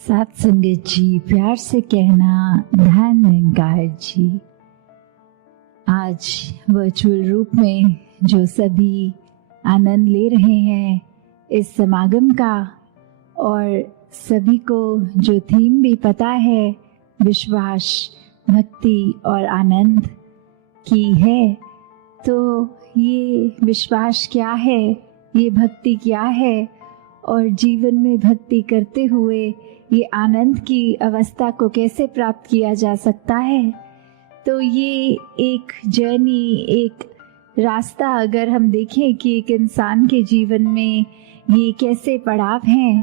साथ संगत जी, प्यार से कहना धन निरंकार जी। आज वर्चुअल रूप में जो सभी आनंद ले रहे हैं इस समागम का, और सभी को जो थीम भी पता है, विश्वास, भक्ति और आनंद की है, तो ये विश्वास क्या है, ये भक्ति क्या है, और जीवन में भक्ति करते हुए ये आनंद की अवस्था को कैसे प्राप्त किया जा सकता है। तो ये एक जर्नी, एक रास्ता अगर हम देखें कि एक इंसान के जीवन में ये कैसे पड़ाव हैं,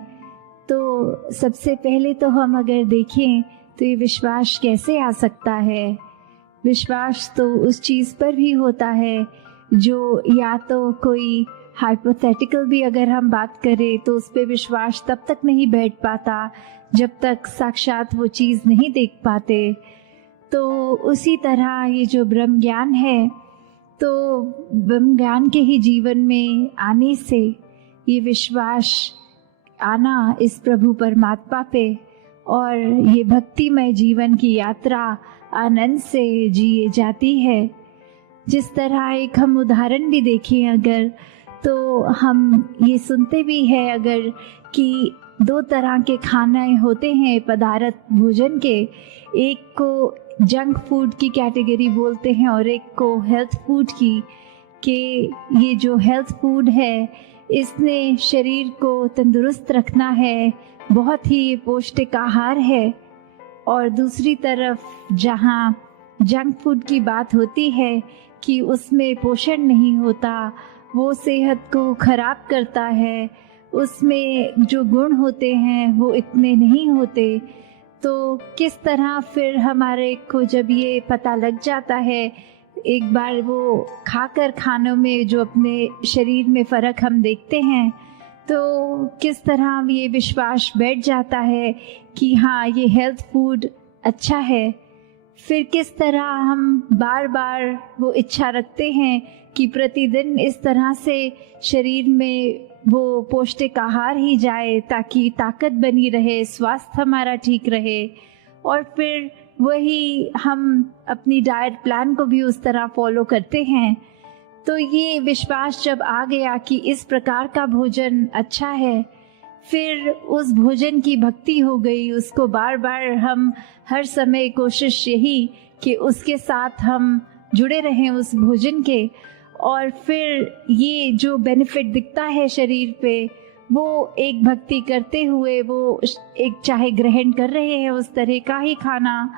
तो सबसे पहले तो हम अगर देखें तो ये विश्वास कैसे आ सकता है। विश्वास तो उस चीज़ पर भी होता है जो या तो कोई हाइपोथेटिकल भी अगर हम बात करें तो उस पर विश्वास तब तक नहीं बैठ पाता जब तक साक्षात वो चीज़ नहीं देख पाते। तो उसी तरह ये जो ब्रह्म ज्ञान है, तो ब्रह्म ज्ञान के ही जीवन में आने से ये विश्वास आना इस प्रभु परमात्मा पे, और ये भक्तिमय जीवन की यात्रा आनंद से जिए जाती है। जिस तरह एक हम उदाहरण भी देखें अगर, तो हम ये सुनते भी हैं अगर कि दो तरह के खाने होते हैं पदार्थ भोजन के, एक को जंक फूड की कैटेगरी बोलते हैं और एक को हेल्थ फूड की, कि ये जो हेल्थ फूड है इसने शरीर को तंदुरुस्त रखना है, बहुत ही पौष्टिक आहार है। और दूसरी तरफ जहाँ जंक फूड की बात होती है कि उसमें पोषण नहीं होता, वो सेहत को खराब करता है, उसमें जो गुण होते हैं वो इतने नहीं होते। तो किस तरह फिर हमारे को जब ये पता लग जाता है, एक बार वो खाकर खानों में जो अपने शरीर में फ़र्क हम देखते हैं, तो किस तरह ये विश्वास बैठ जाता है कि हाँ ये हेल्थ फूड अच्छा है। फिर किस तरह हम बार बार वो इच्छा रखते हैं कि प्रतिदिन इस तरह से शरीर में वो पौष्टिक आहार ही जाए ताकि ताकत बनी रहे, स्वास्थ्य हमारा ठीक रहे। और फिर वही हम अपनी डाइट प्लान को भी उस तरह फॉलो करते हैं। तो ये विश्वास जब आ गया कि इस प्रकार का भोजन अच्छा है, फिर उस भोजन की भक्ति हो गई, उसको बार बार हम हर समय कोशिश यही कि उसके साथ हम जुड़े रहें उस भोजन के। और फिर ये जो बेनिफिट दिखता है शरीर पे, वो एक भक्ति करते हुए वो एक चाहे ग्रहण कर रहे हैं उस तरह का ही खाना,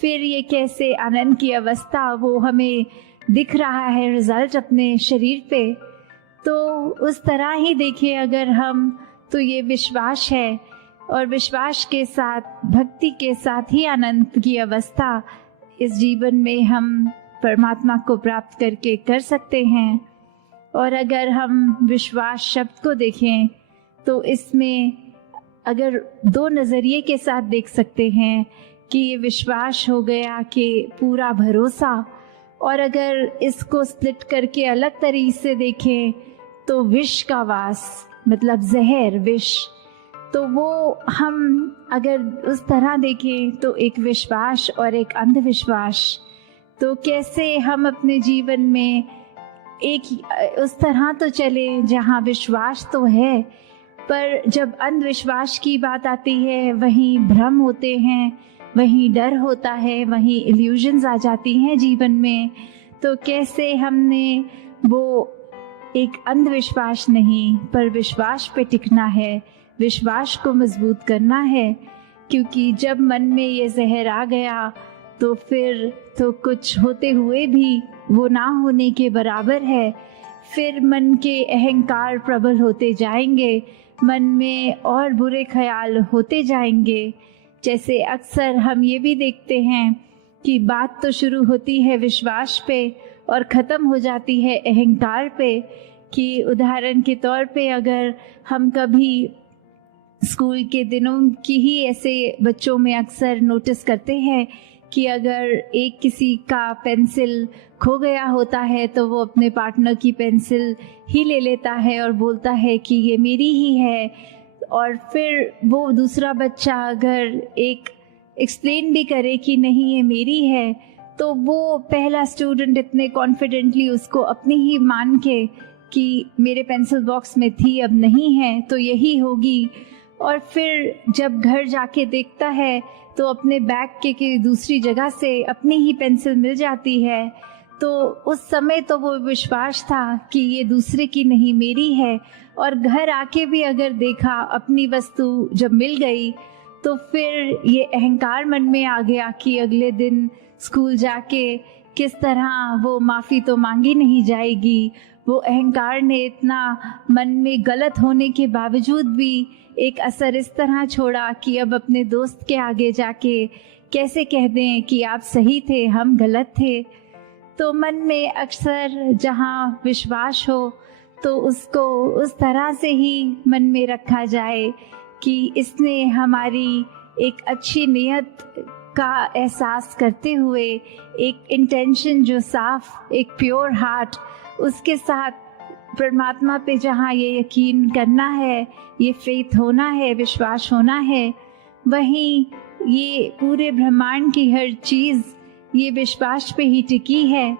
फिर ये कैसे आनंद की अवस्था वो हमें दिख रहा है रिजल्ट अपने शरीर पे। तो उस तरह ही देखिए अगर हम, तो ये विश्वास है, और विश्वास के साथ भक्ति के साथ ही आनंद की अवस्था इस जीवन में हम परमात्मा को प्राप्त करके कर सकते हैं। और अगर हम विश्वास शब्द को देखें तो इसमें अगर दो नज़रिए के साथ देख सकते हैं कि ये विश्वास हो गया कि पूरा भरोसा, और अगर इसको स्प्लिट करके अलग तरीके से देखें तो विष का वास, मतलब जहर, विष। तो वो हम अगर उस तरह देखें तो एक विश्वास और एक अंधविश्वास, तो कैसे हम अपने जीवन में एक उस तरह तो चले जहाँ विश्वास तो है, पर जब अंधविश्वास की बात आती है वहीं भ्रम होते हैं, वहीं डर होता है, वहीं इल्यूजन्स आ जाती हैं जीवन में। तो कैसे हमने वो एक अंधविश्वास नहीं पर विश्वास पे टिकना है, विश्वास को मजबूत करना है। क्योंकि जब मन में ये जहर आ गया तो फिर तो कुछ होते हुए भी वो ना होने के बराबर है। फिर मन के अहंकार प्रबल होते जाएंगे, मन में और बुरे ख्याल होते जाएंगे। जैसे अक्सर हम ये भी देखते हैं कि बात तो शुरू होती है विश्वास पे और ख़त्म हो जाती है अहंकार पे। कि उदाहरण के तौर पे अगर हम कभी स्कूल के दिनों की ही ऐसे बच्चों में अक्सर नोटिस करते हैं कि अगर एक किसी का पेंसिल खो गया होता है तो वो अपने पार्टनर की पेंसिल ही ले लेता है और बोलता है कि ये मेरी ही है, और फिर वो दूसरा बच्चा अगर एक एक्सप्लेन भी करे कि नहीं ये मेरी है, तो वो पहला स्टूडेंट इतने कॉन्फिडेंटली उसको अपनी ही मान के कि मेरे पेंसिल बॉक्स में थी अब नहीं है तो यही होगी, और फिर जब घर जाके देखता है तो अपने बैग के दूसरी जगह से अपनी ही पेंसिल मिल जाती है, तो उस समय तो वो विश्वास था कि ये दूसरे की नहीं मेरी है, और घर आके भी अगर देखा अपनी वस्तु जब मिल गई तो फिर ये अहंकार मन में आ गया कि अगले दिन स्कूल जाके किस तरह वो माफ़ी तो मांगी नहीं जाएगी। वो अहंकार ने इतना मन में गलत होने के बावजूद भी एक असर इस तरह छोड़ा कि अब अपने दोस्त के आगे जाके कैसे कह दें कि आप सही थे हम गलत थे। तो मन में अक्सर जहाँ विश्वास हो तो उसको उस तरह से ही मन में रखा जाए कि इसने हमारी एक अच्छी नियत का एहसास करते हुए, एक इंटेंशन जो साफ, एक प्योर हार्ट, उसके साथ परमात्मा पे जहाँ ये यकीन करना है, ये फेथ होना है, विश्वास होना है, वहीं ये पूरे ब्रह्मांड की हर चीज़ ये विश्वास पे ही टिकी है।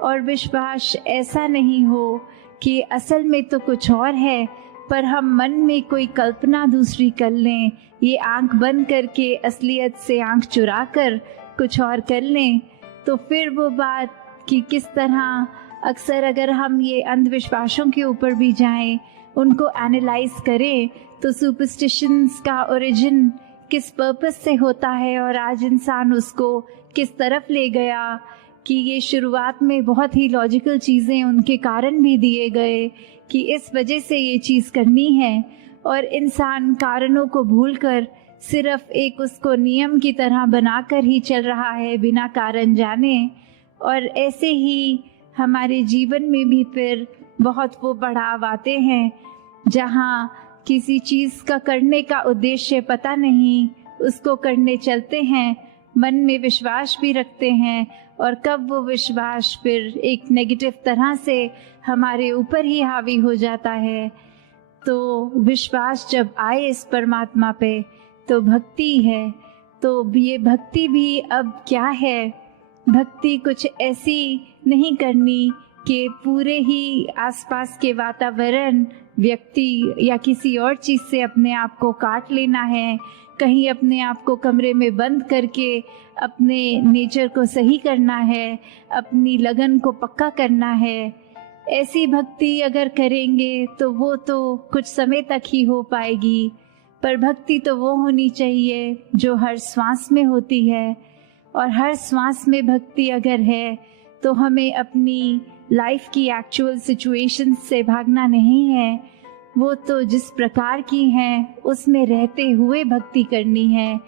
और विश्वास ऐसा नहीं हो कि असल में तो कुछ और है पर हम मन में कोई कल्पना दूसरी कर लें, ये आंख बंद करके असलियत से आंख चुरा कर कुछ और कर लें, तो फिर वो बात कि किस तरह अक्सर अगर हम ये अंधविश्वासों के ऊपर भी जाएं, उनको एनालाइज करें, तो सुपरस्टिशंस का ओरिजिन किस पर्पस से होता है और आज इंसान उसको किस तरफ ले गया, कि ये शुरुआत में बहुत ही लॉजिकल चीज़ें उनके कारण भी दिए गए कि इस वजह से ये चीज़ करनी है, और इंसान कारणों को भूलकर सिर्फ एक उसको नियम की तरह बनाकर ही चल रहा है बिना कारण जाने। और ऐसे ही हमारे जीवन में भी फिर बहुत वो पड़ाव आते हैं जहाँ किसी चीज़ का करने का उद्देश्य पता नहीं, उसको करने चलते हैं, मन में विश्वास भी रखते हैं, और कब वो विश्वास फिर एक नेगेटिव तरह से हमारे ऊपर ही हावी हो जाता है। तो विश्वास जब आए इस परमात्मा पे तो भक्ति है। तो ये भक्ति भी अब क्या है, भक्ति कुछ ऐसी नहीं करनी कि पूरे ही आसपास के वातावरण, व्यक्ति या किसी और चीज़ से अपने आप को काट लेना है, कहीं अपने आप को कमरे में बंद करके अपने नेचर को सही करना है, अपनी लगन को पक्का करना है। ऐसी भक्ति अगर करेंगे तो वो तो कुछ समय तक ही हो पाएगी, पर भक्ति तो वो होनी चाहिए जो हर श्वास में होती है, और हर श्वास में भक्ति अगर है तो हमें अपनी लाइफ की एक्चुअल सिचुएशन से भागना नहीं है, वो तो जिस प्रकार की हैं उसमें रहते हुए भक्ति करनी है।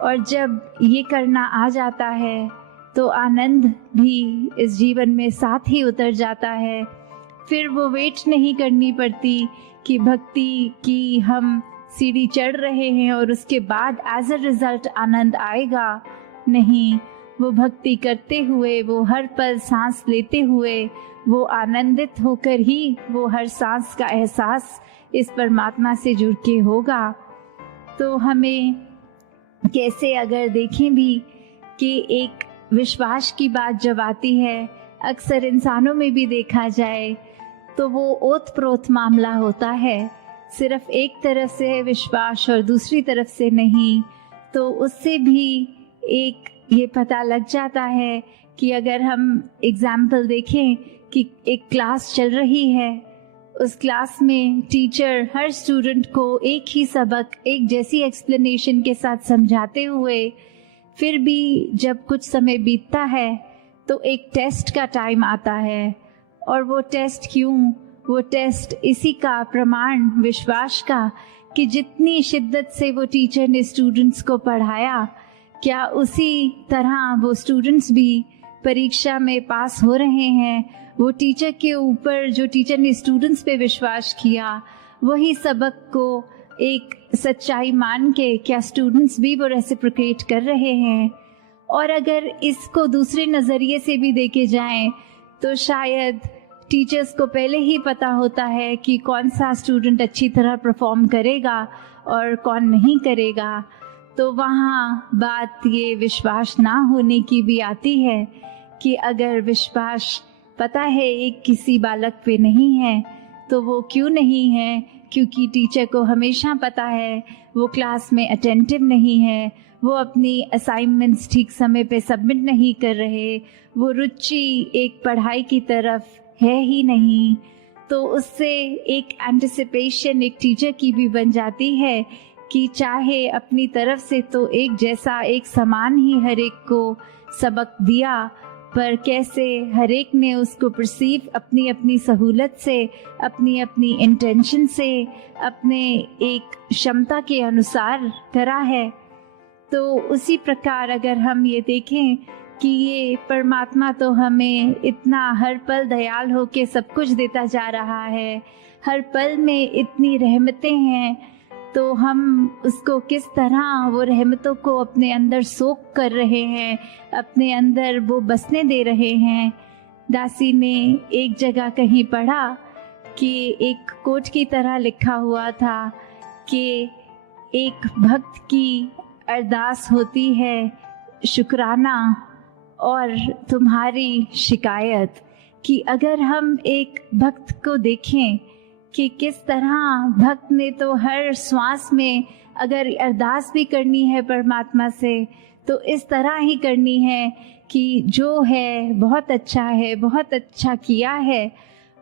और जब ये करना आ जाता है तो आनंद भी इस जीवन में साथ ही उतर जाता है। फिर वो वेट नहीं करनी पड़ती कि भक्ति की हम सीढ़ी चढ़ रहे हैं और उसके बाद एज अ रिजल्ट आनंद आएगा। नहीं, वो भक्ति करते हुए, वो हर पल सांस लेते हुए, वो आनंदित होकर ही वो हर सांस का एहसास इस परमात्मा से जुड़ के होगा। तो हमें कैसे अगर देखें भी कि एक विश्वास की बात जब आती है, अक्सर इंसानों में भी देखा जाए तो वो ओत प्रोत मामला होता है, सिर्फ एक तरफ से विश्वास और दूसरी तरफ से नहीं। तो उससे भी एक ये पता लग जाता है कि अगर हम एग्जाम्पल देखें कि एक क्लास चल रही है, उस क्लास में टीचर हर स्टूडेंट को एक ही सबक एक जैसी एक्सप्लेनेशन के साथ समझाते हुए, फिर भी जब कुछ समय बीतता है तो एक टेस्ट का टाइम आता है। और वो टेस्ट क्यों? वो टेस्ट इसी का प्रमाण विश्वास का कि जितनी शिद्दत से वो टीचर ने स्टूडेंट्स को पढ़ाया, क्या उसी तरह वो स्टूडेंट्स भी परीक्षा में पास हो रहे हैं। वो टीचर के ऊपर, जो टीचर ने स्टूडेंट्स पे विश्वास किया, वही सबक को एक सच्चाई मान के क्या स्टूडेंट्स भी वो रेसिप्रोकेट कर रहे हैं। और अगर इसको दूसरे नज़रिए से भी देखे जाएं तो शायद टीचर्स को पहले ही पता होता है कि कौन सा स्टूडेंट अच्छी तरह परफॉर्म करेगा और कौन नहीं करेगा। तो वहाँ बात ये विश्वास ना होने की भी आती है कि अगर विश्वास पता है एक किसी बालक पे नहीं है तो वो क्यों नहीं है, क्योंकि टीचर को हमेशा पता है वो क्लास में अटेंटिव नहीं है, वो अपनी असाइनमेंट्स ठीक समय पे सबमिट नहीं कर रहे, वो रुचि एक पढ़ाई की तरफ है ही नहीं। तो उससे एक एंटिसिपेशन एक टीचर की भी बन जाती है कि चाहे अपनी तरफ से तो एक जैसा एक समान ही हर एक को सबक दिया, पर कैसे हर एक ने उसको परसीव अपनी अपनी सहूलत से, अपनी अपनी इंटेंशन से, अपने एक क्षमता के अनुसार करा है। तो उसी प्रकार अगर हम ये देखें कि ये परमात्मा तो हमें इतना हर पल दयाल होके सब कुछ देता जा रहा है, हर पल में इतनी रहमतें हैं, तो हम उसको किस तरह वो रहमतों को अपने अंदर सोख कर रहे हैं, अपने अंदर वो बसने दे रहे हैं। दासी ने एक जगह कहीं पढ़ा कि एक कोट की तरह लिखा हुआ था कि एक भक्त की अरदास होती है शुक्राना और तुम्हारी शिकायत, कि अगर हम एक भक्त को देखें कि किस तरह भक्त ने तो हर श्वास में अगर अरदास भी करनी है परमात्मा से तो इस तरह ही करनी है कि जो है बहुत अच्छा है, बहुत अच्छा किया है।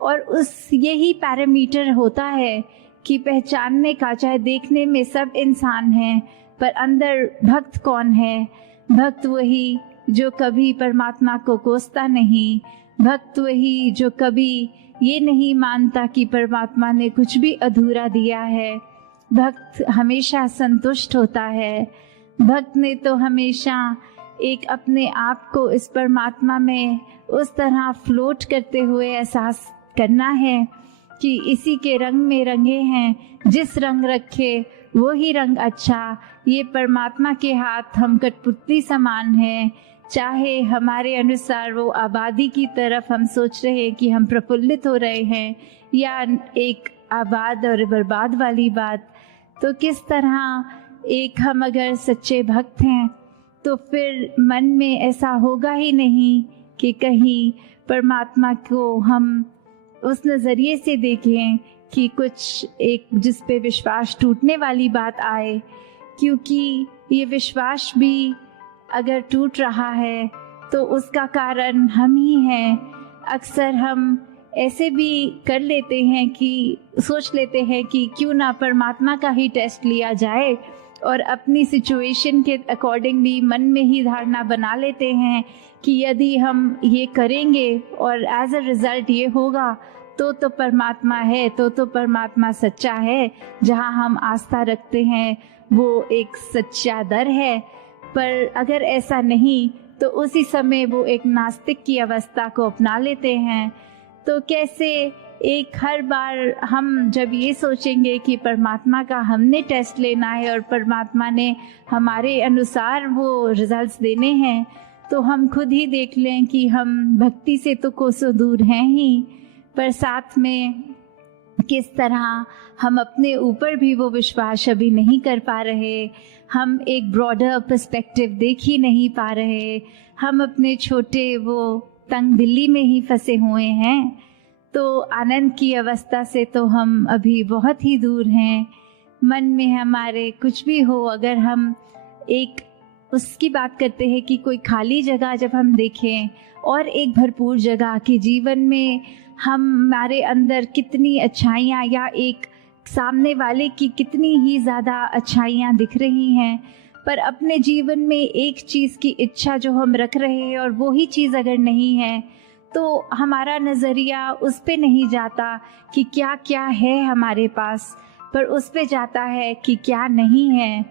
और उस यही पैरामीटर होता है कि पहचानने का, चाहे देखने में सब इंसान हैं पर अंदर भक्त कौन है। भक्त वही जो कभी परमात्मा को कोसता नहीं, भक्त वही जो कभी ये नहीं मानता कि परमात्मा ने कुछ भी अधूरा दिया है। भक्त हमेशा संतुष्ट होता है। भक्त ने तो हमेशा एक अपने आप को इस परमात्मा में उस तरह फ्लोट करते हुए एहसास करना है कि इसी के रंग में रंगे हैं, जिस रंग रखे वो ही रंग अच्छा। ये परमात्मा के हाथ हम कठपुतली समान हैं, चाहे हमारे अनुसार वो आबादी की तरफ हम सोच रहे हैं कि हम प्रफुल्लित हो रहे हैं या एक आबाद और बर्बाद वाली बात। तो किस तरह एक हम अगर सच्चे भक्त हैं तो फिर मन में ऐसा होगा ही नहीं कि कहीं परमात्मा को हम उस नज़रिए से देखें कि कुछ एक जिस पे विश्वास टूटने वाली बात आए, क्योंकि ये विश्वास भी अगर टूट रहा है तो उसका कारण हम ही हैं। अक्सर हम ऐसे भी कर लेते हैं कि सोच लेते हैं कि क्यों ना परमात्मा का ही टेस्ट लिया जाए और अपनी सिचुएशन के अकॉर्डिंगली मन में ही धारणा बना लेते हैं कि यदि हम ये करेंगे और एज अ रिज़ल्ट ये होगा तो परमात्मा है, तो परमात्मा सच्चा है। जहाँ हम आस्था रखते हैं वो एक सच्चा दर है। पर अगर ऐसा नहीं तो उसी समय वो एक नास्तिक की अवस्था को अपना लेते हैं। तो कैसे एक हर बार हम जब ये सोचेंगे कि परमात्मा का हमने टेस्ट लेना है और परमात्मा ने हमारे अनुसार वो रिजल्ट्स देने हैं, तो हम खुद ही देख लें कि हम भक्ति से तो कोसों दूर हैं ही, पर साथ में किस तरह हम अपने ऊपर भी वो विश्वास अभी नहीं कर पा रहे। हम एक ब्रॉडर पर्सपेक्टिव देख ही नहीं पा रहे। हम अपने छोटे वो तंग दिल्ली में ही फंसे हुए हैं। तो आनंद की अवस्था से तो हम अभी बहुत ही दूर हैं। मन में हमारे कुछ भी हो, अगर हम एक उसकी बात करते हैं कि कोई खाली जगह जब हम देखें और एक भरपूर जगह कि जीवन में हमारे अंदर कितनी अच्छाइयाँ या एक सामने वाले की कितनी ही ज़्यादा अच्छाइयाँ दिख रही हैं, पर अपने जीवन में एक चीज़ की इच्छा जो हम रख रहे हैं और वही चीज़ अगर नहीं है तो हमारा नज़रिया उस पे नहीं जाता कि क्या क्या है हमारे पास, पर उस पे जाता है कि क्या नहीं है।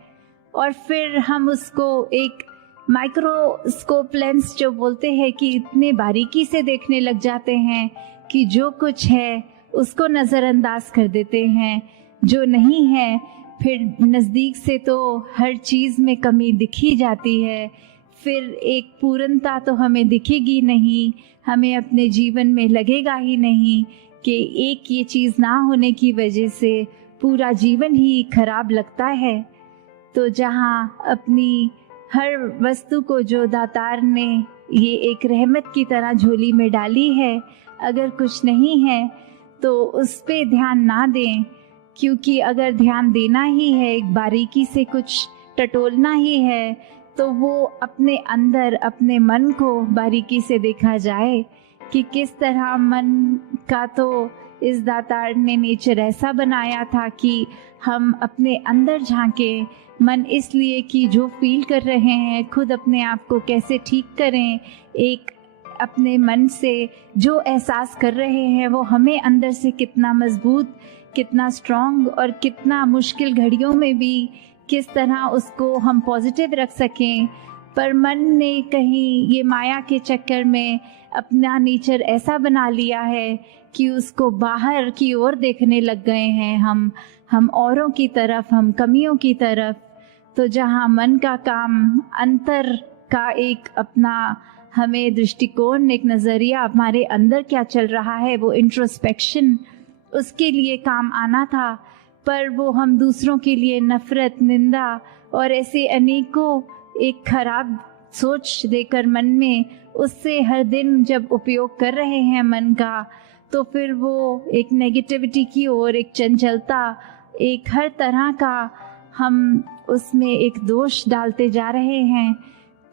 और फिर हम उसको एक माइक्रोस्कोप लेंस जो बोलते हैं कि इतने बारीकी से देखने लग जाते हैं कि जो कुछ है उसको नज़रअंदाज कर देते हैं, जो नहीं है फिर नज़दीक से तो हर चीज़ में कमी दिखी जाती है। फिर एक पूर्णता तो हमें दिखेगी नहीं, हमें अपने जीवन में लगेगा ही नहीं कि एक ये चीज़ ना होने की वजह से पूरा जीवन ही खराब लगता है। तो जहाँ अपनी हर वस्तु को जो दातार ने ये एक रहमत की तरह झोली में डाली है, अगर कुछ नहीं है तो उस पे ध्यान ना दें, क्योंकि अगर ध्यान देना ही है, एक बारीकी से कुछ टटोलना ही है, तो वो अपने अंदर अपने मन को बारीकी से देखा जाए कि किस तरह मन का तो इस दातार ने नेचर ऐसा बनाया था कि हम अपने अंदर झांकें। मन इसलिए कि जो फील कर रहे हैं खुद अपने आप को कैसे ठीक करें, एक अपने मन से जो एहसास कर रहे हैं वो हमें अंदर से कितना मजबूत, कितना स्ट्रॉन्ग और कितना मुश्किल घड़ियों में भी किस तरह उसको हम पॉजिटिव रख सकें। पर मन ने कहीं ये माया के चक्कर में अपना नेचर ऐसा बना लिया है कि उसको बाहर की ओर देखने लग गए हैं हम औरों की तरफ, हम कमियों की तरफ। तो जहाँ मन का काम अंतर का एक अपना हमें दृष्टिकोण, एक नज़रिया, हमारे अंदर क्या चल रहा है वो इंट्रोस्पेक्शन, उसके लिए काम आना था, पर वो हम दूसरों के लिए नफरत, निंदा और ऐसे अनेकों एक खराब सोच देकर मन में उससे हर दिन जब उपयोग कर रहे हैं मन का, तो फिर वो एक नेगेटिविटी की ओर, एक चंचलता, एक हर तरह का हम उसमें एक दोष डालते जा रहे हैं।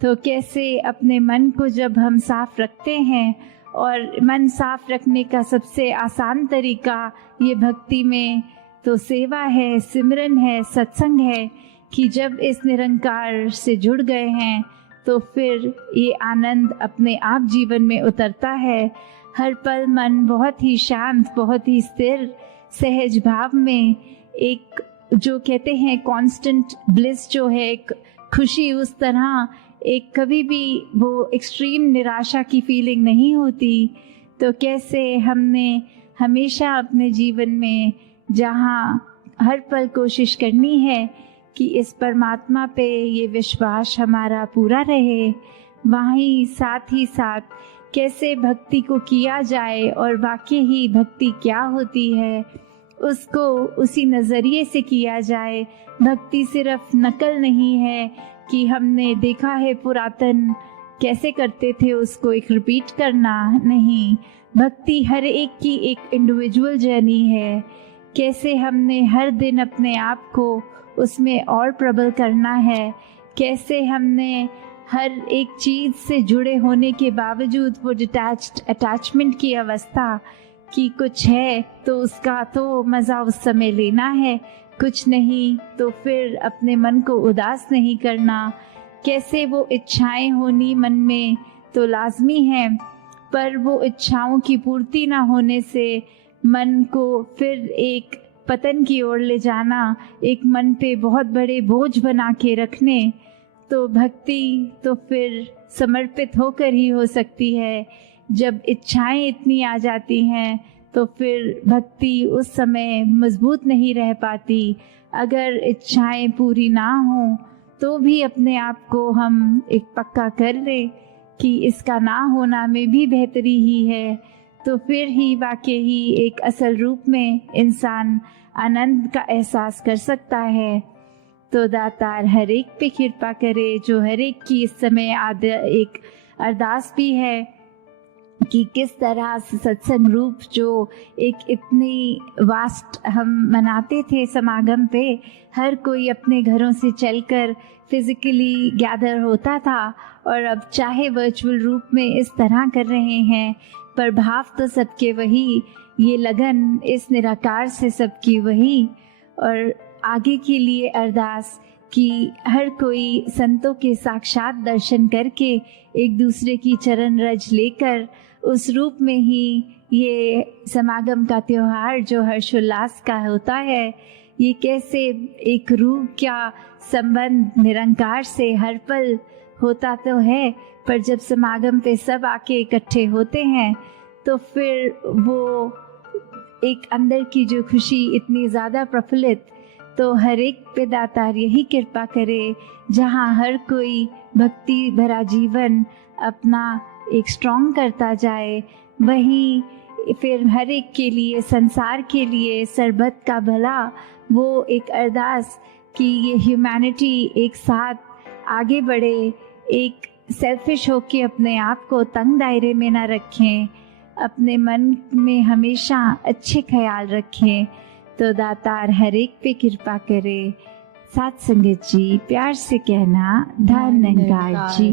तो कैसे अपने मन को जब हम साफ रखते हैं, और मन साफ रखने का सबसे आसान तरीका ये भक्ति में तो सेवा है, सिमरन है, सत्संग है, कि जब इस निरंकार से जुड़ गए हैं तो फिर ये आनंद अपने आप जीवन में उतरता है। हर पल मन बहुत ही शांत, बहुत ही स्थिर, सहज भाव में, एक जो कहते हैं कांस्टेंट ब्लिस जो है, एक खुशी, उस तरह एक कभी भी वो एक्सट्रीम निराशा की फीलिंग नहीं होती। तो कैसे हमने हमेशा अपने जीवन में जहाँ हर पल कोशिश करनी है कि इस परमात्मा पे ये विश्वास हमारा पूरा रहे, वहीं साथ ही साथ कैसे भक्ति को किया जाए और वाकई ही भक्ति क्या होती है उसको उसी नज़रिए से किया जाए। भक्ति सिर्फ नकल नहीं है कि हमने देखा है पुरातन कैसे करते थे उसको एक रिपीट करना, नहीं। भक्ति हर एक की एक इंडिविजुअल जर्नी है। कैसे हमने हर दिन अपने आप को उसमें और प्रबल करना है, कैसे हमने हर एक चीज़ से जुड़े होने के बावजूद वो डिटैच्ड अटैचमेंट की अवस्था कि कुछ है तो उसका तो मज़ा उस समय लेना है, कुछ नहीं तो फिर अपने मन को उदास नहीं करना। कैसे वो इच्छाएं होनी मन में तो लाजमी है, पर वो इच्छाओं की पूर्ति ना होने से मन को फिर एक पतन की ओर ले जाना, एक मन पे बहुत बड़े बोझ बना के रखने। तो भक्ति तो फिर समर्पित होकर ही हो सकती है। जब इच्छाएं इतनी आ जाती हैं तो फिर भक्ति उस समय मजबूत नहीं रह पाती। अगर इच्छाएं पूरी ना हो तो भी अपने आप को हम एक पक्का कर लें कि इसका ना होना में भी बेहतरी ही है, तो फिर ही वाकई ही एक असल रूप में इंसान आनंद का एहसास कर सकता है। तो दातार हर एक पे कृपा करे, जो हर एक की इस समय एक अरदास भी है कि किस तरह से सत्संग रूप जो एक इतनी वास्ट हम मनाते थे समागम पे, हर कोई अपने घरों से चलकर फिजिकली गैदर होता था, और अब चाहे वर्चुअल रूप में इस तरह कर रहे हैं, पर भाव तो सबके वही, ये लगन इस निराकार से सबकी वही। और आगे के लिए अरदास कि हर कोई संतों के साक्षात दर्शन करके एक दूसरे की चरण रज लेकर उस रूप में ही ये समागम का त्योहार जो हर्षोल्लास का होता है, ये कैसे एक रूह का संबंध निरंकार से हर पल होता तो है, पर जब समागम पे सब आके इकट्ठे होते हैं तो फिर वो एक अंदर की जो खुशी इतनी ज़्यादा प्रफुल्लित तो हर एक पे दातार यही कृपा करे, जहाँ हर कोई भक्ति भरा जीवन अपना एक स्ट्रॉन्ग करता जाए, वहीं फिर हर एक के लिए, संसार के लिए, सर्बत का भला, वो एक अरदास कि ये ह्यूमैनिटी एक साथ आगे बढ़े, एक सेल्फिश होके अपने आप को तंग दायरे में ना रखें, अपने मन में हमेशा अच्छे ख्याल रखें। तो दातार हर एक पे कृपा करे। साथ संगत जी, प्यार से कहना, धन निरंकार जी।